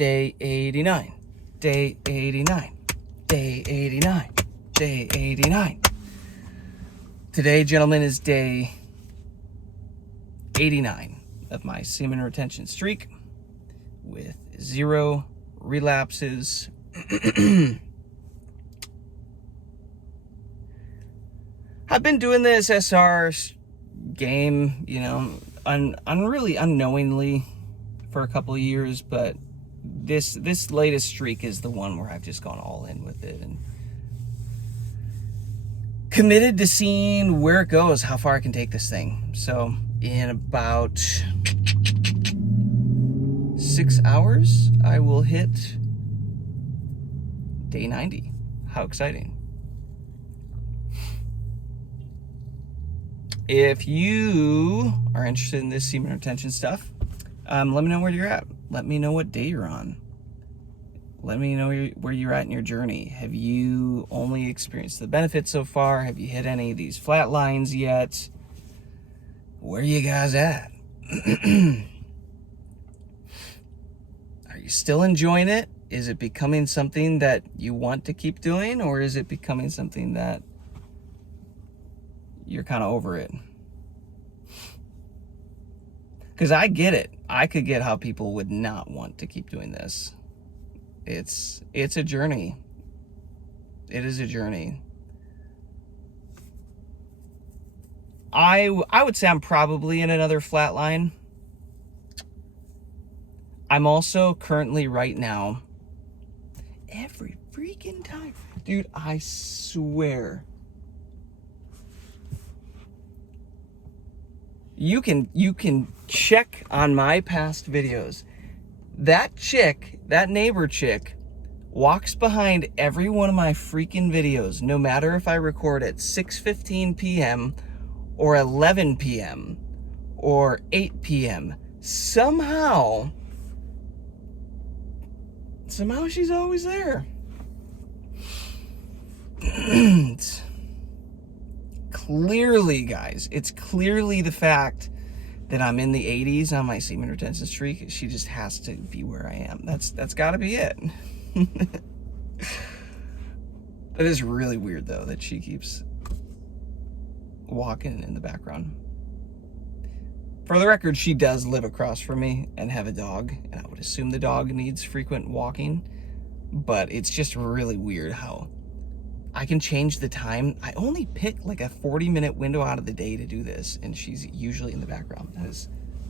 day 89, day 89, day 89, day 89. Today, gentlemen, is day 89 of my semen retention streak with 0 relapses. I've been doing this SR game, you know, really unknowingly for a couple of years, but this latest streak is the one where I've just gone all in with it and committed to seeing where it goes, how far I can take this thing. So in about 6 hours, I will hit day 90. How exciting. If you are interested in this semen retention stuff, let me know where you're at. Let me know what day you're on. Let me know where you're at in your journey. Have you only experienced the benefits so far? Have you hit any of these flat lines yet? Where are you guys at? Are you still enjoying it? Is it becoming something that you want to keep doing, or is it becoming something that you're kind of over it? Because I get it. I could get how people would not want to keep doing this. It's a journey. It is a journey. I would say I'm probably in another flat line. I'm also currently right now, every freaking time, dude, I swear, you can check on my past videos. That chick, that neighbor chick, walks behind every one of my freaking videos, no matter if I record at 6:15 p.m. or 11 p.m. or 8 p.m. Somehow she's always there. Clearly, guys, it's clearly the fact that I'm in the 80s on my semen retention streak. She just has to be where I am. That's got to be it. That is really weird, though, that she keeps walking in the background. For the record, she does live across from me and have a dog, and I would assume the dog needs frequent walking, but it's just really weird how I can change the time. I only pick like a 40-minute window out of the day to do this, and she's usually in the background. That is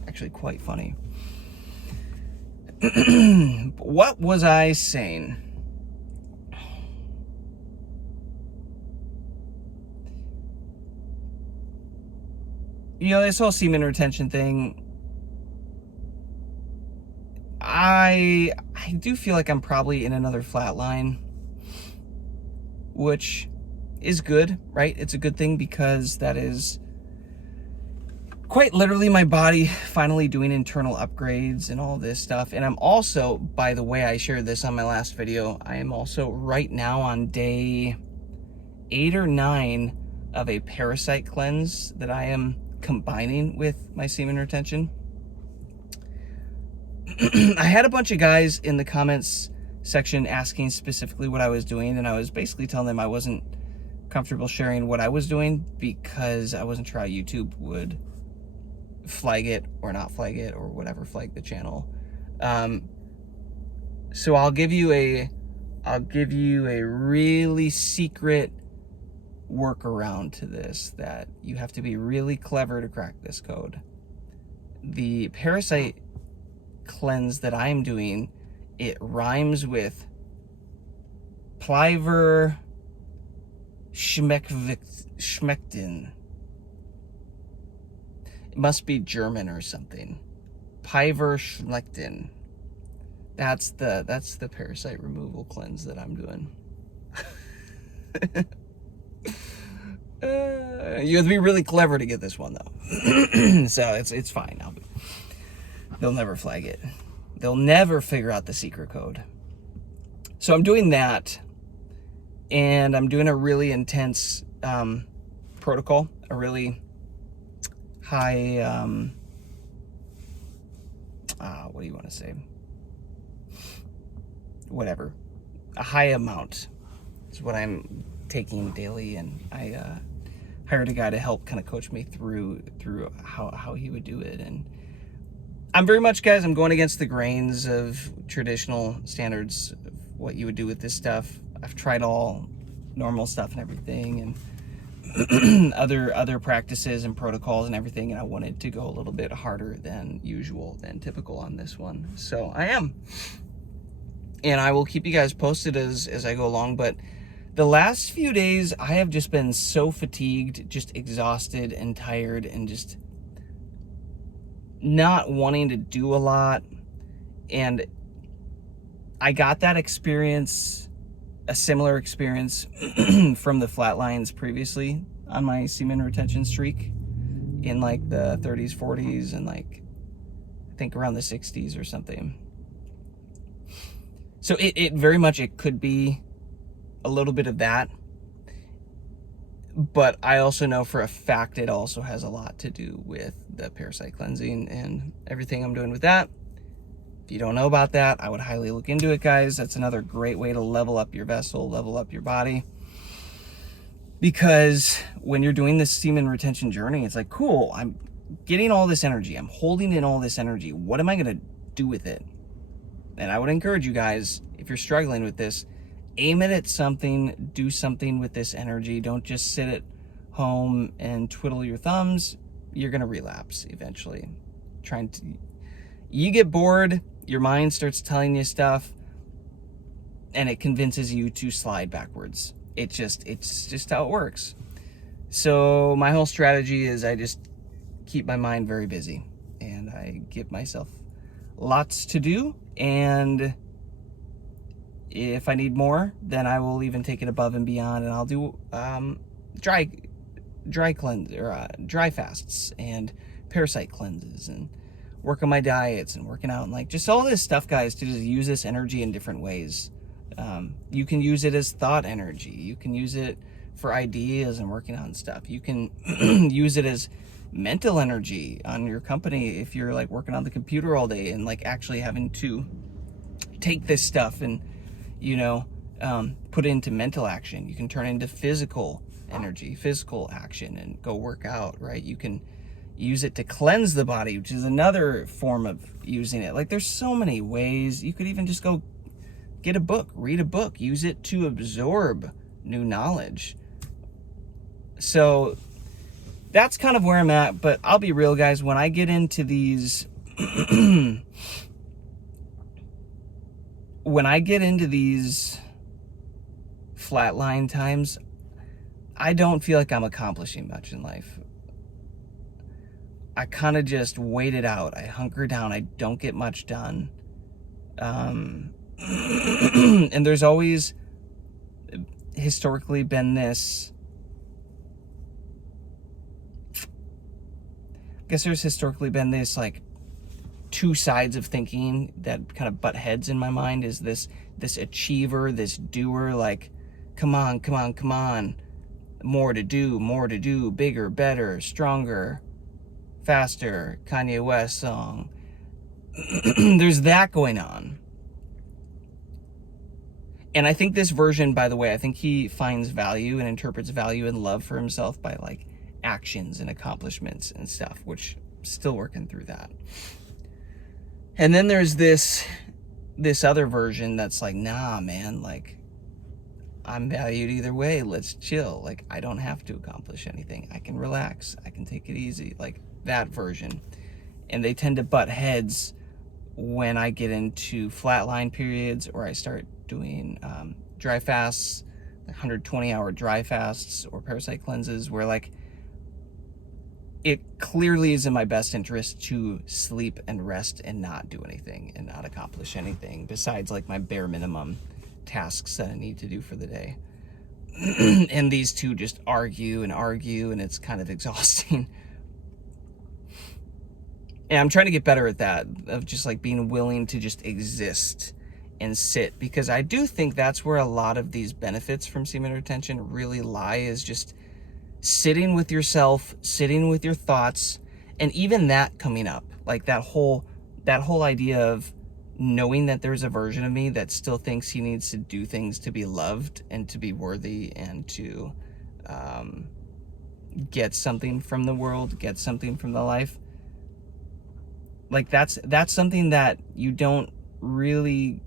actually quite funny. What was I saying? You know, this whole semen retention thing, I do feel like I'm probably in another flat line, which is good, right? It's a good thing because that is quite literally my body finally doing internal upgrades and all this stuff. And I'm also, by the way, I shared this on my last video, I am also right now on day 8 or 9 of a Parasite cleanse that I am combining with my semen retention. I had a bunch of guys in the comments section asking specifically what I was doing, and I was basically telling them I wasn't comfortable sharing what I was doing because I wasn't sure how YouTube would flag it or not flag it or whatever, flag the channel. So I'll give you a really secret workaround to this that you have to be really clever to crack this code. The Parasite cleanse that I'm doing, it rhymes with Pliver Schmeckten. It must be German or something. Piver Schmeckten. That's the Parasite removal cleanse that I'm doing. You have to be really clever to get this one, though. So it's fine. They'll never flag it. They'll never figure out the secret code. So I'm doing that, and I'm doing a really intense protocol, a really high, what do you want to say? whatever, a high amount is what I'm taking daily, and I hired a guy to help kind of coach me through how he would do it. And I'm very much, guys, I'm going against the grains of traditional standards of what you would do with this stuff. I've tried all normal stuff and everything, and other practices and protocols and everything, and I wanted to go a little bit harder than usual, than typical on this one. So I am. And I will keep you guys posted as I go along, but the last few days I have just been so fatigued, just exhausted and tired, and just not wanting to do a lot. And I got that experience, a similar experience from the Flatlines previously on my semen retention streak in like the 30s, 40s, and like I think around the 60s or something. So it very much, it could be a little bit of that, but I also know for a fact it also has a lot to do with the Parasite cleansing and everything I'm doing with that. If you don't know about that, I would highly look into it, guys. That's another great way to level up your vessel, level up your body. Because when you're doing this semen retention journey, it's like, cool, I'm getting all this energy, I'm holding in all this energy. What am I gonna do with it? And I would encourage you guys, if you're struggling with this, aim it at something, do something with this energy. Don't just sit at home and twiddle your thumbs. You're gonna relapse eventually. You get bored, your mind starts telling you stuff, and it convinces you to slide backwards. It's just how it works. So my whole strategy is I just keep my mind very busy, and I give myself lots to do, and if I need more, then I will even take it above and beyond, and I'll do dry cleanse or dry fasts and parasite cleanses, and work on my diets and working out, and like just all this stuff, guys, to just use this energy in different ways. You can use it as thought energy. You can use it for ideas and working on stuff. You can use it as mental energy on your company if you're like working on the computer all day and like actually having to take this stuff and put it into mental action. You can turn it into physical energy, physical action, and go work out, right? You can use it to cleanse the body, which is another form of using it. Like there's so many ways. You could even just go get a book, read a book, use it to absorb new knowledge. So that's kind of where I'm at, but I'll be real, guys, when I get into these flatline times, I don't feel like I'm accomplishing much in life. I kind of just wait it out. I hunker down. I don't get much done. And there's always historically been this, like two sides of thinking that kind of butt heads in my mind. Is this achiever, this doer, like come on, more to do, bigger, better, stronger, faster, Kanye West song. There's that going on. And I think this version, by the way, I think he finds value and interprets value and love for himself by like actions and accomplishments and stuff, which I'm still working through that. And then there's this other version that's like, nah, man, like I'm valued either way. Let's chill. Like I don't have to accomplish anything. I can relax. I can take it easy. Like that version. And they tend to butt heads when I get into flatline periods, or I start doing dry fasts, 120-hour dry fasts or parasite cleanses, where like it clearly is in my best interest to sleep and rest and not do anything and not accomplish anything besides like my bare minimum tasks that I need to do for the day. And these two just argue, and it's kind of exhausting. And I'm trying to get better at that, of just like being willing to just exist and sit, because I do think that's where a lot of these benefits from semen retention really lie, is just sitting with yourself, sitting with your thoughts, and even that coming up, like that whole idea of knowing that there's a version of me that still thinks he needs to do things to be loved and to be worthy and to get something from the world, get something from the life. Like that's something that you don't really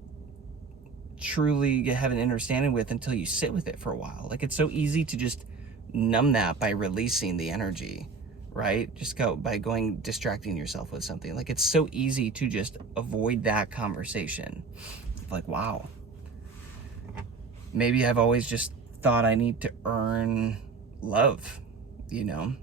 truly have an understanding with until you sit with it for a while. Like it's so easy to just numb that by releasing the energy, right? Just distracting yourself with something. Like it's so easy to just avoid that conversation. Like, wow, maybe I've always just thought I need to earn love, you know?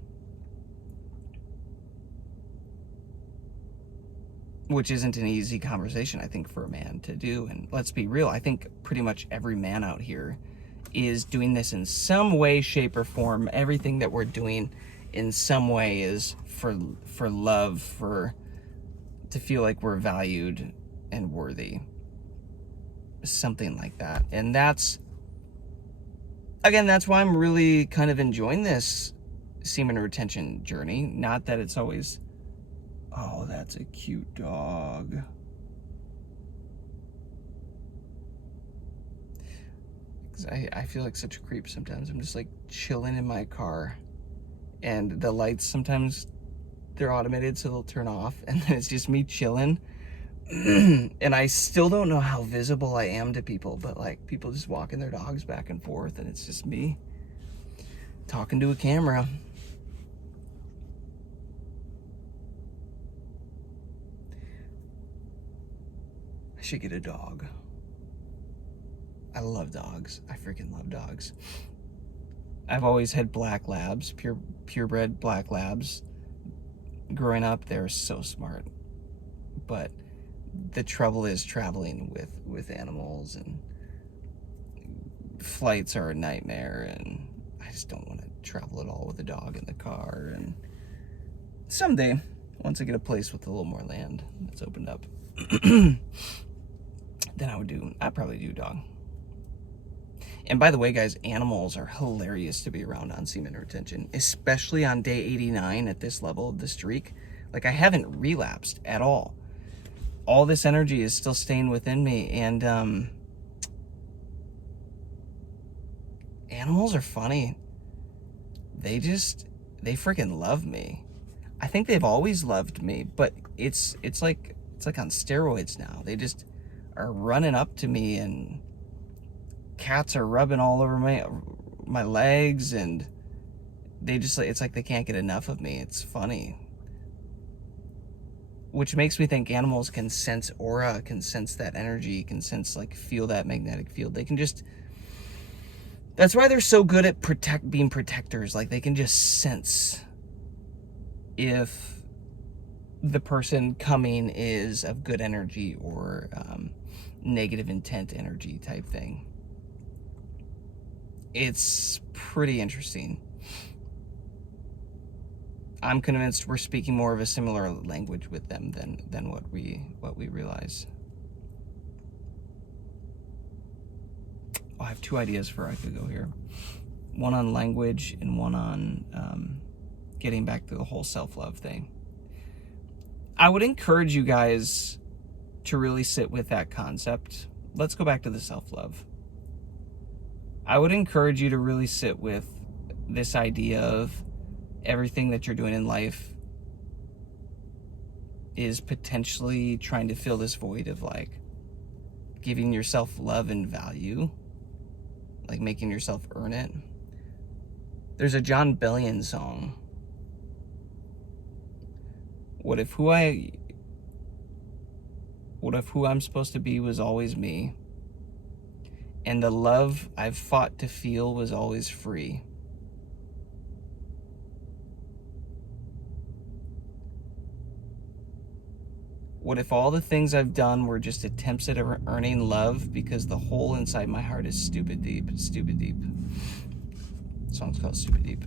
Which isn't an easy conversation, I think, for a man to do. And let's be real, I think pretty much every man out here is doing this in some way, shape, or form. Everything that we're doing in some way is for love, to feel like we're valued and worthy. Something like that. And that's why I'm really kind of enjoying this semen retention journey. Not that it's always, oh, that's a cute dog. Because I feel like such a creep sometimes. I'm just like chilling in my car, and the lights sometimes, they're automated, so they'll turn off, and then it's just me chilling. And I still don't know how visible I am to people, but like people just walking their dogs back and forth, and it's just me talking to a camera. I should get a dog. I love dogs. I freaking love dogs. I've always had black labs, purebred black labs. Growing up, they're so smart. But the trouble is traveling with animals, and flights are a nightmare, and I just don't want to travel at all with a dog in the car. And someday, once I get a place with a little more land that's opened up, then I'd probably do a dog. And by the way, guys, animals are hilarious to be around on semen retention, especially on day 89 at this level of the streak. Like, I haven't relapsed at all. All this energy is still staying within me, and animals are funny. They freaking love me. I think they've always loved me, but it's like on steroids now. They just are running up to me, and cats are rubbing all over my legs, and they just, it's like they can't get enough of me. It's funny. Which makes me think animals can sense aura, can sense that energy, can sense, like, feel that magnetic field. They can just, that's why they're so good at being protectors. Like, they can just sense if the person coming is of good energy or negative intent energy type thing. It's pretty interesting. I'm convinced we're speaking more of a similar language with them than what we realize. Oh, I have two ideas for I could go here. One on language and one on getting back to the whole self-love thing. I would encourage you guys to really sit with that concept. Let's go back to the self-love. I would encourage you to really sit with this idea of everything that you're doing in life is potentially trying to fill this void of, like, giving yourself love and value, like making yourself earn it. There's a John Bellion song. What if who I'm supposed to be was always me, and the love I've fought to feel was always free? What if all the things I've done were just attempts at earning love because the hole inside my heart is stupid deep, stupid deep? The song's called Stupid Deep.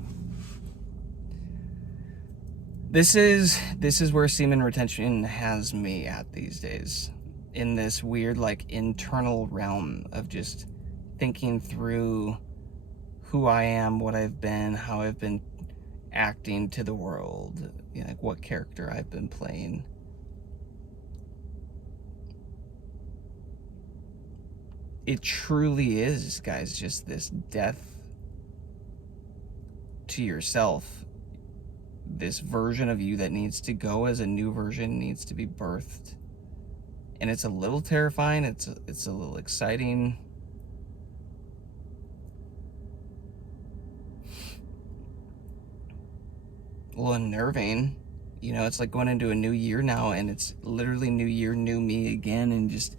This is where semen retention has me at these days, in this weird, like, internal realm of just thinking through who I am, what I've been, how I've been acting to the world, you know, like what character I've been playing. it truly is, guys, just this death to yourself. This version of you that needs to go as a new version needs to be birthed. And it's a little terrifying. It's a little exciting. A little unnerving. You know, it's like going into a new year now, and it's literally new year, new me again, and just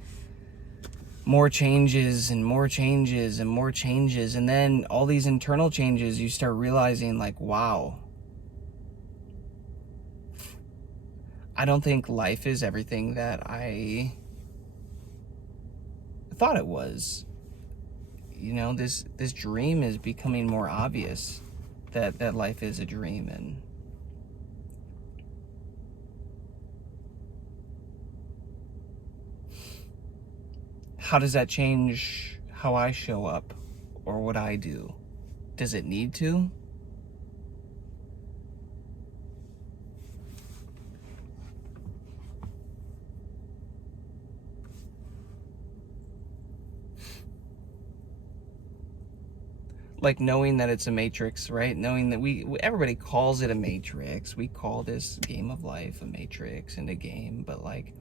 more changes and more changes and more changes. And then all these internal changes, you start realizing, like, wow, I don't think life is everything that I thought it was. You know, this dream is becoming more obvious, that life is a dream. And how does that change how I show up or what I do? Does it need to? Like knowing that it's a matrix, right? Knowing that everybody calls it a matrix. We call this game of life a matrix and a game, but like,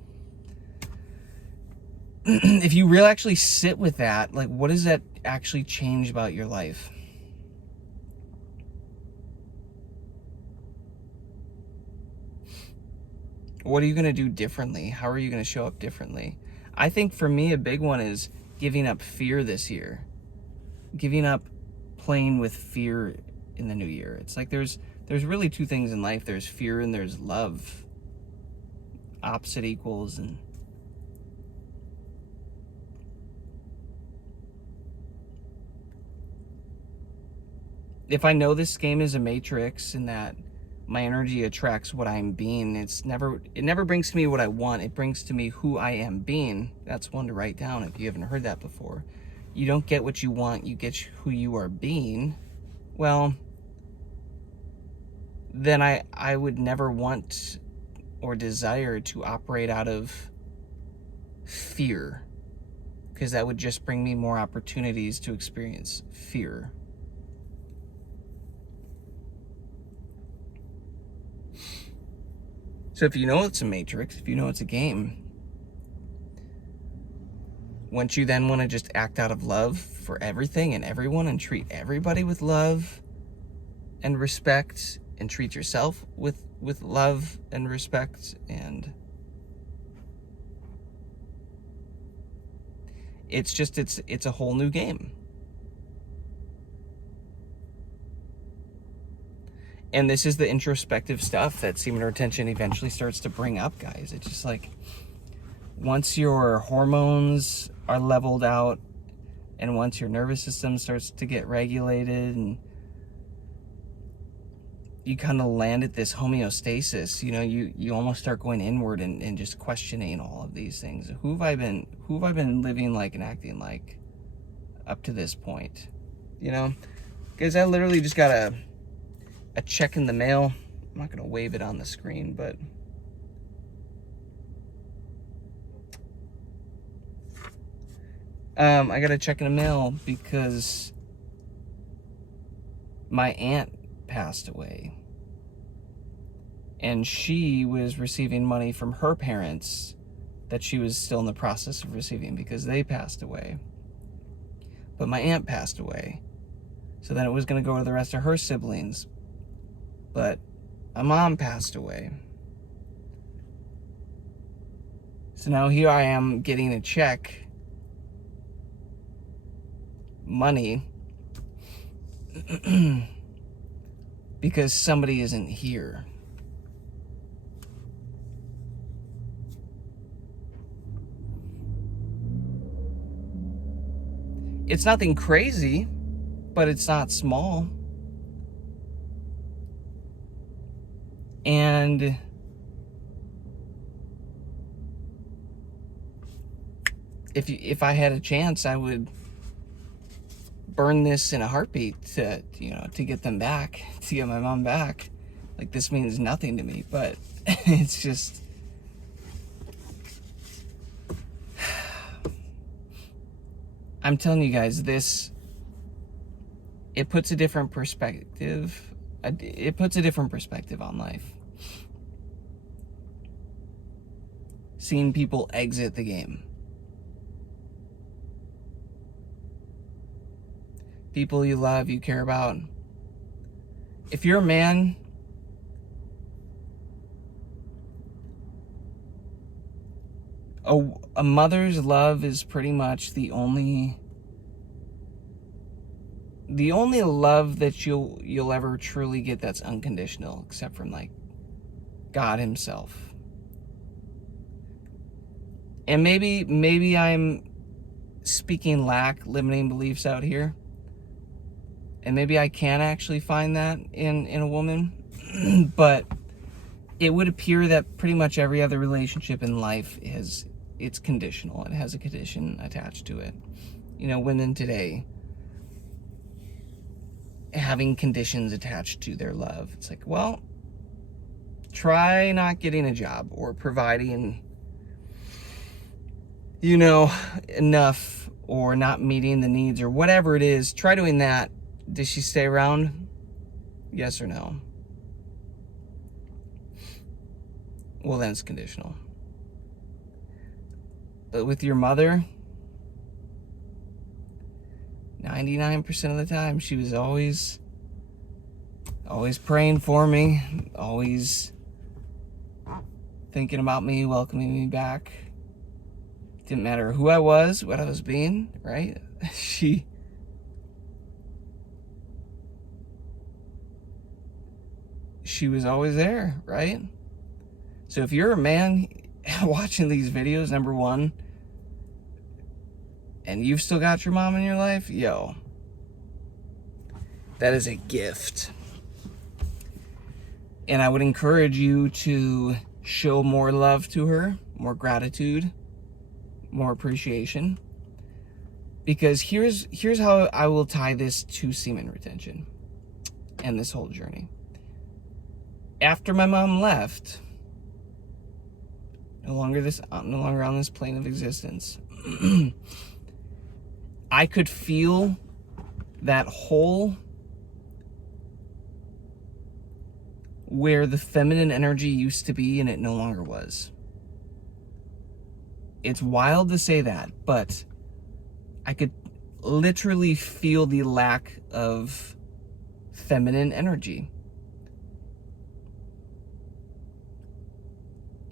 if you really actually sit with that, like, what does that actually change about your life? What are you going to do differently? How are you going to show up differently? I think for me, a big one is giving up fear this year. Giving up playing with fear in the new year. It's like there's really two things in life. There's fear and there's love. Opposite equals. And if I know this game is a matrix and that my energy attracts what I'm being, it never brings to me what I want. It brings to me who I am being. That's one to write down if you haven't heard that before. You don't get what you want, you get who you are being. Well, then I would never want or desire to operate out of fear, because that would just bring me more opportunities to experience fear. So if you know it's a matrix, if you know it's a game, wouldn't you then want to just act out of love for everything and everyone and treat everybody with love and respect and treat yourself with love and respect? And it's a whole new game. And this is the introspective stuff that semen retention eventually starts to bring up, guys. It's just like, once your hormones are leveled out and once your nervous system starts to get regulated and you kind of land at this homeostasis, you know, you almost start going inward and just questioning all of these things. Who have I been living like and acting like up to this point? You know, because I literally just got a check in the mail. I'm not gonna wave it on the screen, but I got a check in the mail because my aunt passed away, and she was receiving money from her parents that she was still in the process of receiving because they passed away. But my aunt passed away, so then it was going to go to the rest of her siblings, but my mom passed away. So now here I am getting a check, money, because somebody isn't here. It's nothing crazy, but it's not small. And if I had a chance, I would burn this in a heartbeat to get them back, to get my mom back. Like, this means nothing to me, but it's just, I'm telling you guys, it puts a different perspective. It puts a different perspective on life. Seeing people exit the game. People you love, you care about. If you're a man, a mother's love is pretty much the only love that you'll ever truly get that's unconditional, except from like God himself. And maybe I'm speaking limiting beliefs out here. And maybe I can actually find that in a woman. But it would appear that pretty much every other relationship in life it's conditional. It has a condition attached to it. You know, women today having conditions attached to their love. It's like, well, try not getting a job or providing, you know, enough, or not meeting the needs or whatever it is. Try doing that. Does she stay around? Yes or no? Well, then it's conditional. But with your mother, 99% of the time, she was always praying for me, always thinking about me, welcoming me back. Didn't matter who I was, what I was being, right? She was always there, right? So if you're a man watching these videos, number one, and you've still got your mom in your life, yo, that is a gift. And I would encourage you to show more love to her, more gratitude, more appreciation. Because here's how I will tie this to semen retention and this whole journey. After my mom left, no longer on this plane of existence, I could feel that hole where the feminine energy used to be and it no longer was. It's wild to say that, but I could literally feel the lack of feminine energy.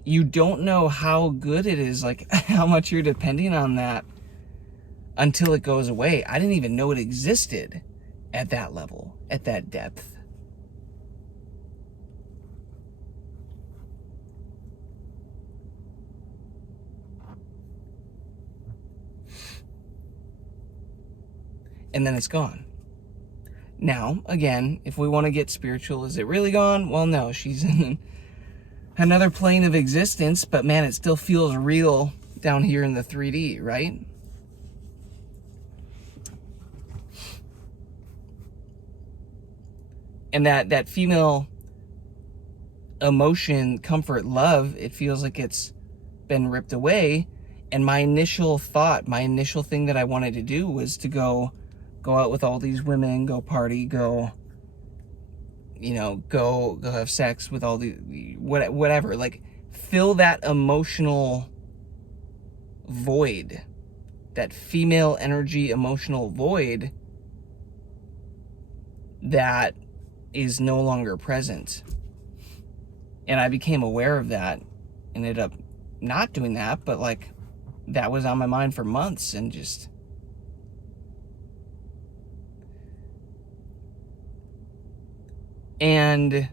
You don't know how good it is, like how much you're depending on that until it goes away. I didn't even know it existed at that level, at that depth. And then it's gone. Now, again, if we want to get spiritual, is it really gone? Well, no, she's in another plane of existence, but man, it still feels real down here in the 3D, right? And that female emotion, comfort, love, it feels like it's been ripped away. And my initial thought, my initial thing that I wanted to do was to go out with all these women, go party, go have sex with all the whatever, like fill that emotional void, that female energy emotional void that is no longer present. And I became aware of that and ended up not doing that, but like that was on my mind for months. And just and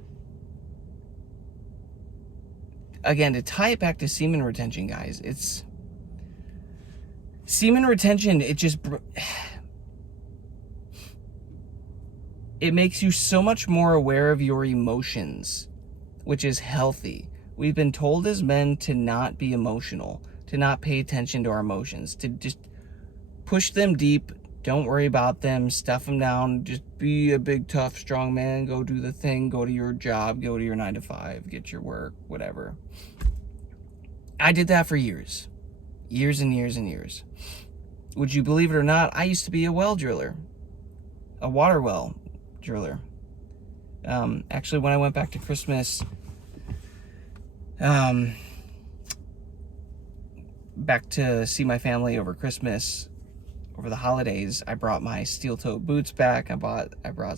again, to tie it back to semen retention, guys, it's semen retention, it makes you so much more aware of your emotions, which is healthy. We've been told as men to not be emotional, to not pay attention to our emotions, to just push them deep, don't worry about them, stuff them down, just be a big, tough, strong man, go do the thing, go to your job, go to your 9 to 5, get your work, whatever. I did that for years and years and years. Would you believe it or not, I used to be a well driller, a water well driller. Actually, when I went back to Christmas, back to see my family over Christmas, over the holidays, I brought my steel-toed boots back. I brought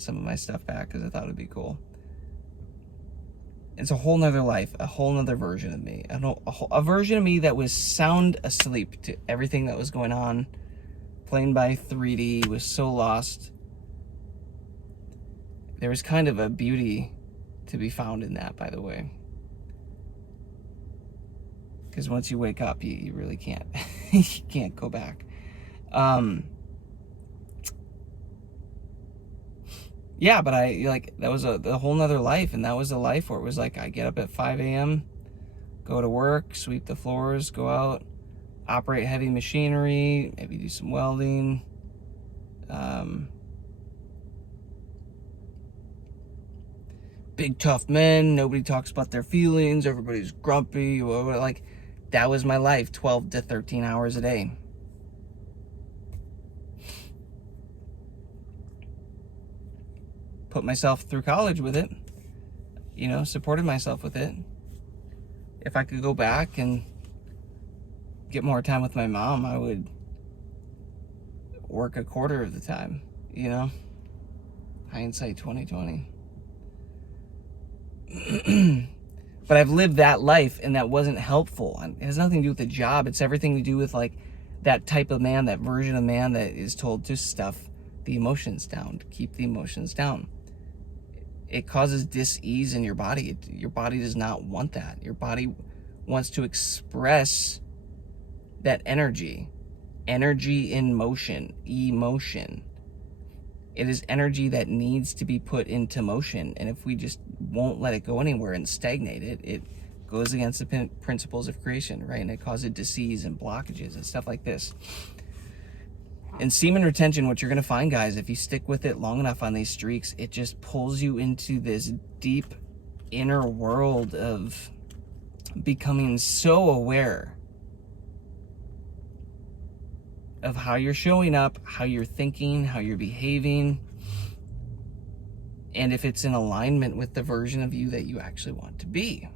some of my stuff back because I thought it'd be cool. It's a whole nother life, a whole nother version of me. A version of me that was sound asleep to everything that was going on. Playing by 3D, was so lost. There was kind of a beauty to be found in that, by the way. Because once you wake up, you really can't. You can't go back. Yeah, but that was a whole nother life, and that was a life where it was like I get up at 5 a.m., go to work, sweep the floors, go out, operate heavy machinery, maybe do some welding. Big tough men, nobody talks about their feelings, everybody's grumpy, like that was my life, 12 to 13 hours a day. Put myself through college with it, supported myself with it. If I could go back and get more time with my mom, I would work a quarter of the time, hindsight 2020. But I've lived that life, and that wasn't helpful. It has nothing to do with the job. It's everything to do with like that type of man, that version of man that is told to stuff the emotions down, to keep the emotions down. It causes dis-ease in your body. Your body does not want that. Your body wants to express that energy in motion, emotion. It is energy that needs to be put into motion, and if we just won't let it go anywhere and stagnate it, it goes against the principles of creation, right? And it causes disease and blockages and stuff like this. In semen retention, what you're going to find, guys, if you stick with it long enough on these streaks, it just pulls you into this deep inner world of becoming so aware of how you're showing up, how you're thinking, how you're behaving, and if it's in alignment with the version of you that you actually want to be.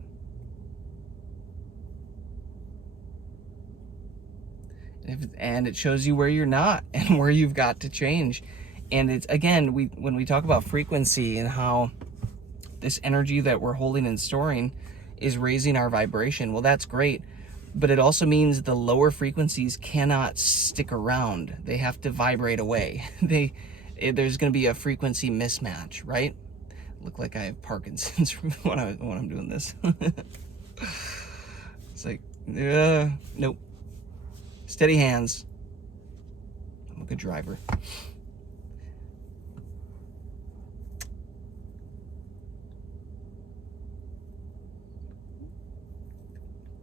And it shows you where you're not and where you've got to change. And it's, again, when we talk about frequency and how this energy that we're holding and storing is raising our vibration, well, that's great. But it also means the lower frequencies cannot stick around. They have to vibrate away. There's going to be a frequency mismatch, right? Look like I have Parkinson's when I'm doing this. It's like, nope. Steady hands. I'm a good driver.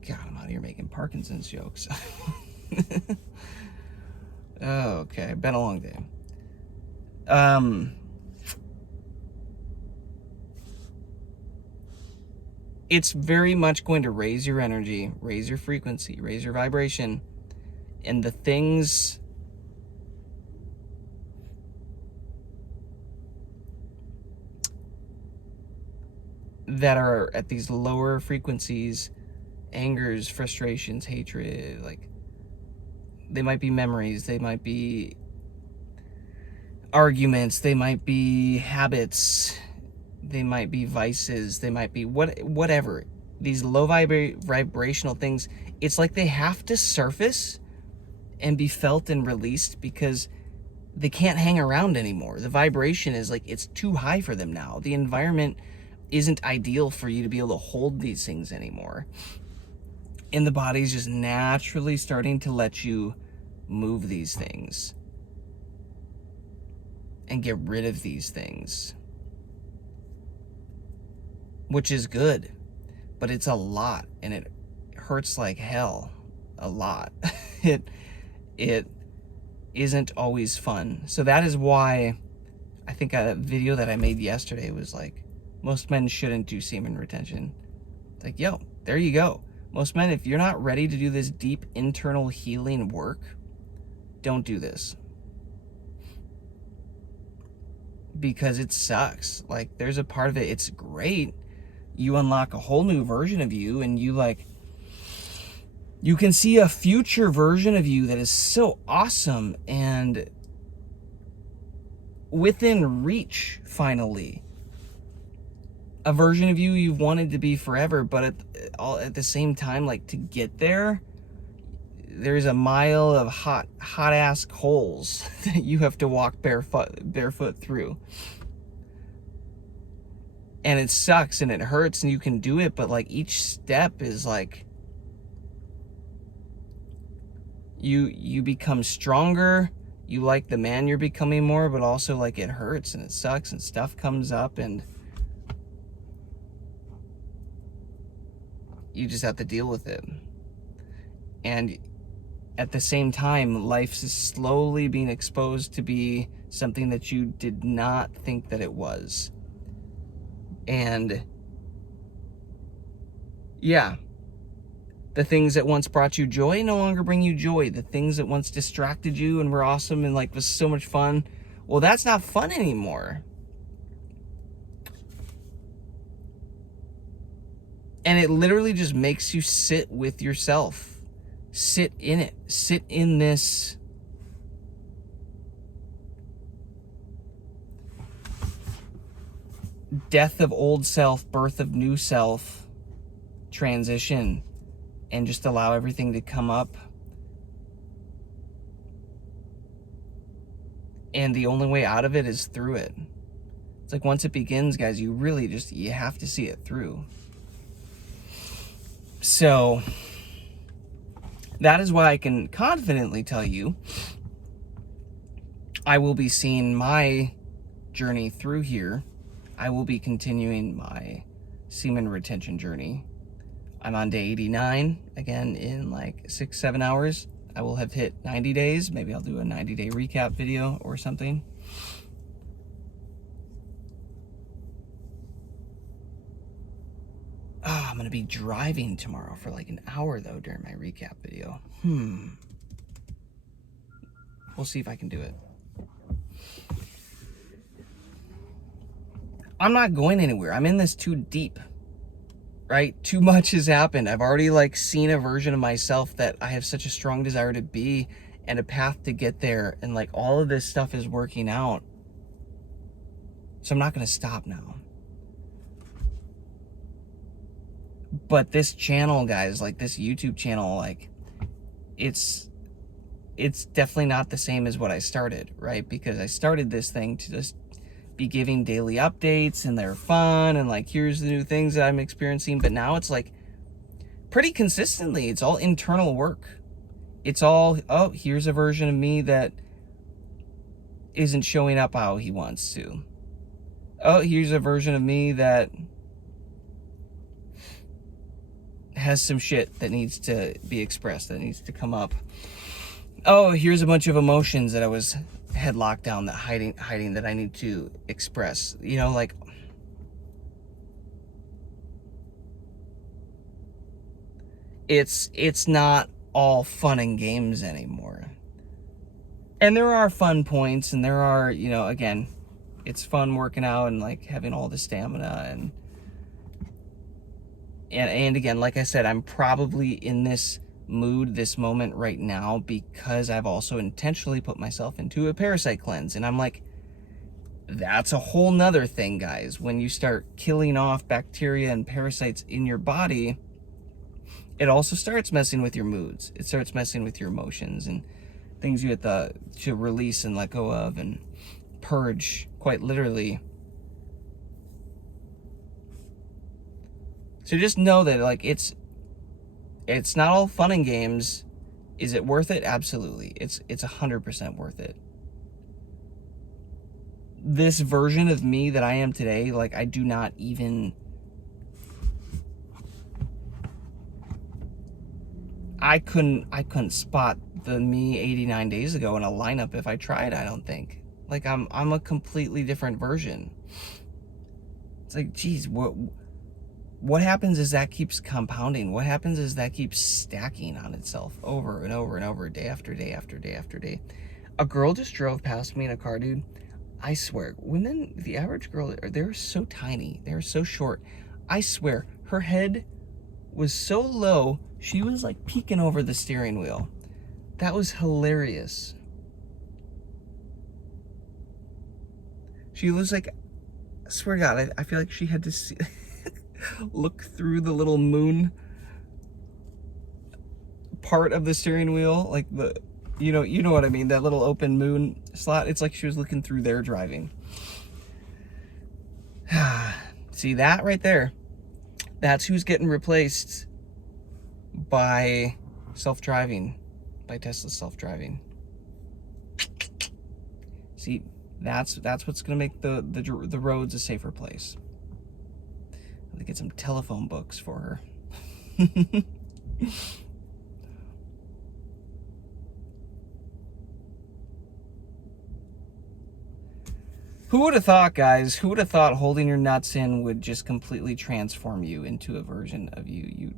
God, I'm out here making Parkinson's jokes. Okay, been a long day. It's very much going to raise your energy, raise your frequency, raise your vibration, and the things that are at these lower frequencies, angers, frustrations, hatred, like they might be memories, they might be arguments, they might be habits, they might be vices, they might be whatever. These low vibrational things, it's like they have to surface and be felt and released because they can't hang around anymore. The vibration is like, it's too high for them now. The environment isn't ideal for you to be able to hold these things anymore. And the body's just naturally starting to let you move these things and get rid of these things, which is good, but it's a lot, and it hurts like hell a lot. It isn't always fun. So that is why I think a video that I made yesterday was like, most men shouldn't do semen retention. It's like, yo, there you go. Most men, if you're not ready to do this deep internal healing work, don't do this. Because it sucks. Like, there's a part of it, it's great. You unlock a whole new version of you, and you can see a future version of you that is so awesome and within reach, finally. A version of you you've wanted to be forever, but at the same time, like, to get there, there's a mile of hot ass holes that you have to walk barefoot through. And it sucks and it hurts, and you can do it, but like each step is like you become stronger. You like the man you're becoming more, but also like it hurts and it sucks and stuff comes up and you just have to deal with it. And at the same time, life is slowly being exposed to be something that you did not think that it was. And yeah, the things that once brought you joy no longer bring you joy. The things that once distracted you and were awesome and like was so much fun, well, that's not fun anymore. And it literally just makes you sit with yourself. Sit in it. Sit in this death of old self, birth of new self transition, and just allow everything to come up. And the only way out of it is through it. It's like once it begins, guys, you have to see it through. So that is why I can confidently tell you I will be seeing my journey through here. I will be continuing my semen retention journey. I'm on day 89. Again, in like 6-7 hours, I will have hit 90 days. Maybe I'll do a 90-day recap video or something. Oh, I'm going to be driving tomorrow for like an hour, though, during my recap video. We'll see if I can do it. I'm not going anywhere. I'm in this too deep, right? Too much has happened. I've already like seen a version of myself that I have such a strong desire to be and a path to get there. And like all of this stuff is working out. So I'm not going to stop now. But this channel, guys, like this YouTube channel, like it's definitely not the same as what I started, right? Because I started this thing to just be giving daily updates and they're fun and like here's the new things that I'm experiencing. But now it's like pretty consistently, it's all internal work. It's all, oh, here's a version of me that isn't showing up how he wants to. Oh, here's a version of me that has some shit that needs to be expressed, that needs to come up. Oh, here's a bunch of emotions that I was headlocked down, that hiding that I need to express. You know, like it's not all fun and games anymore. And there are fun points, and there are, you know, again, it's fun working out and like having all the stamina and again, like I said, I'm probably in this mood, this moment right now, because I've also intentionally put myself into a parasite cleanse. And I'm like, that's a whole nother thing, guys. When you start killing off bacteria and parasites in your body, it also starts messing with your moods. It starts messing with your emotions and things you have to release and let go of and purge, quite literally. So just know that like it's not all fun and games. Is it worth it? Absolutely. It's 100% worth it. This version of me that I am today, like I do not even, I couldn't spot the me 89 days ago in a lineup if I tried, I don't think. Like I'm a completely different version. It's like, geez, what happens is that keeps compounding. What happens is that keeps stacking on itself over and over and over, day after day after day after day. A girl just drove past me in a car, dude. I swear, women, the average girl, they're so tiny. They're so short. I swear, her head was so low, she was like peeking over the steering wheel. That was hilarious. She was like, I swear to God, I feel like she had to see, look through the little moon part of the steering wheel, like the, you know what I mean, that little open moon slot. It's like she was looking through there driving. See that right there? That's who's getting replaced by self-driving, by Tesla's self-driving. See, that's what's gonna make the roads a safer place. I'm gonna get some telephone books for her. Who would have thought, guys? Who would have thought holding your nuts in would just completely transform you into a version of you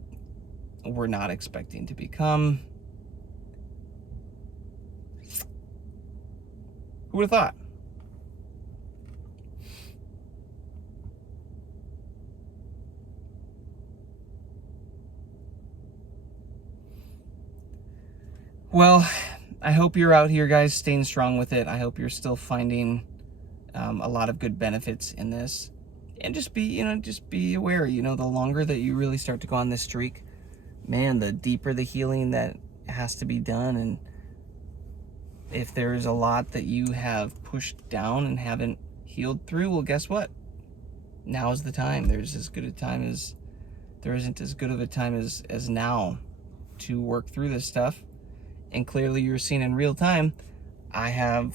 were not expecting to become? Who would have thought? Well, I hope you're out here, guys, staying strong with it. I hope you're still finding a lot of good benefits in this, and just be aware. The longer that you really start to go on this streak, man, the deeper the healing that has to be done. And if there's a lot that you have pushed down and haven't healed through, well, guess what? Now is the time. There isn't as good of a time as now to work through this stuff. And clearly you're seeing in real time, I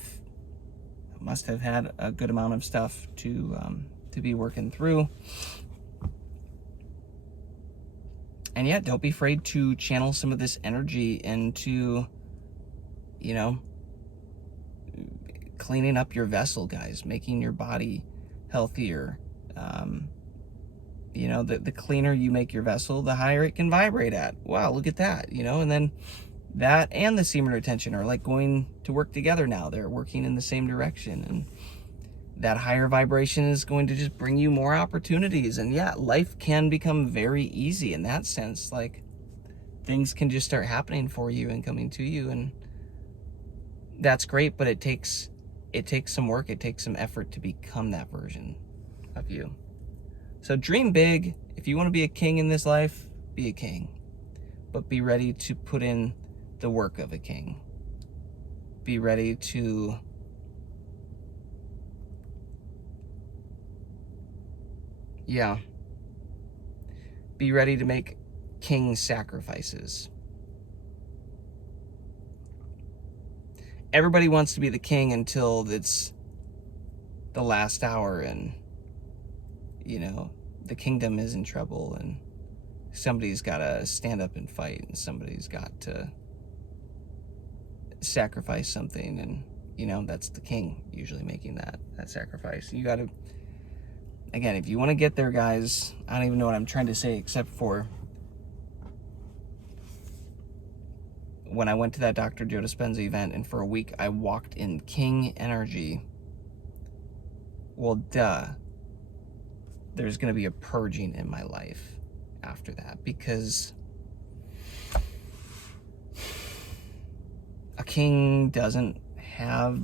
must have had a good amount of stuff to be working through. And yeah, don't be afraid to channel some of this energy into, cleaning up your vessel, guys, making your body healthier. The cleaner you make your vessel, the higher it can vibrate at. Wow, look at that, and then that and the semen retention are like going to work together now. They're working in the same direction, and that higher vibration is going to just bring you more opportunities. And yeah, life can become very easy in that sense. Like, things can just start happening for you and coming to you, and that's great, but it takes some work, it takes some effort to become that version of you. So dream big. If you want to be a king in this life, be a king, but be ready to put in the work of a king. Be ready to be ready to make king sacrifices. Everybody wants to be the king until it's the last hour, and the kingdom is in trouble, and somebody's got to stand up and fight, and somebody's got to sacrifice something, and that's the king usually making that sacrifice. You got to, again, if you want to get there, guys, I don't even know what I'm trying to say, except for when I went to that Dr. Joe Dispenza event, and for a week I walked in king energy. Well, there's going to be a purging in my life after that, because a king doesn't have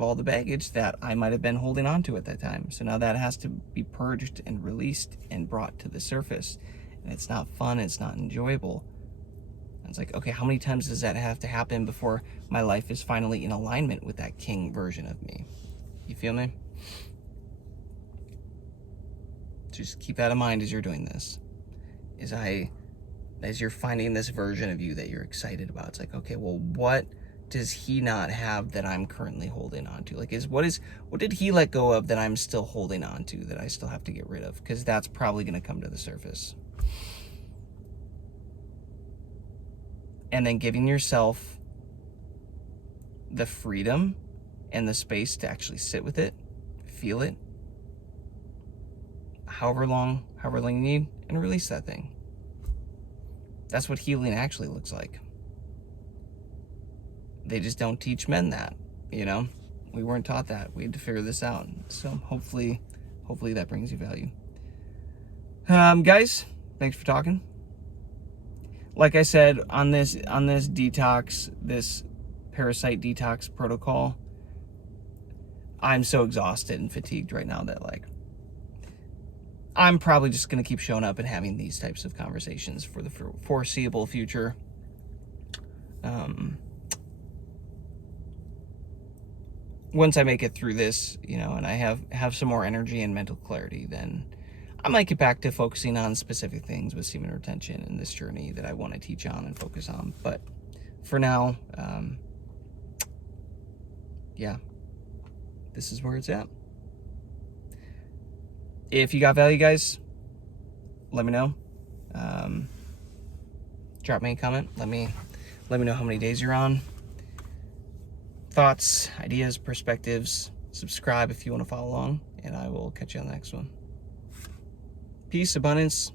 all the baggage that I might have been holding on to at that time. So now that has to be purged and released and brought to the surface. And it's not fun, it's not enjoyable. And it's like, okay, how many times does that have to happen before my life is finally in alignment with that king version of me? You feel me? Just keep that in mind as you're doing this. As you're finding this version of you that you're excited about, it's like, okay, well, what does he not have that I'm currently holding on to? Like, what did he let go of that I'm still holding on to, that I still have to get rid of? Because that's probably going to come to the surface. And then giving yourself the freedom and the space to actually sit with it, feel it. however long you need, and release that thing. That's what healing actually looks like. They just don't teach men that, you know? We weren't taught that. We had to figure this out. So hopefully that brings you value. Guys, thanks for talking. Like I said, on this detox, this Parasite detox protocol, I'm so exhausted and fatigued right now that, like, I'm probably just going to keep showing up and having these types of conversations for the foreseeable future. Once I make it through this, you know, and I have some more energy and mental clarity, then I might get back to focusing on specific things with semen retention in this journey that I want to teach on and focus on. But for now, yeah, this is where it's at. If you got value, guys, let me know. Drop me a comment. Let me know how many days you're on. Thoughts, ideas, perspectives. Subscribe if you want to follow along, and I will catch you on the next one. Peace, abundance.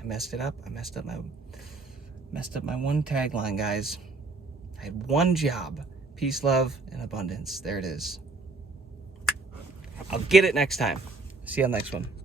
I messed it up. I messed up my one tagline, guys. I had one job. Peace, love, and abundance. There it is. I'll get it next time. See you on the next one.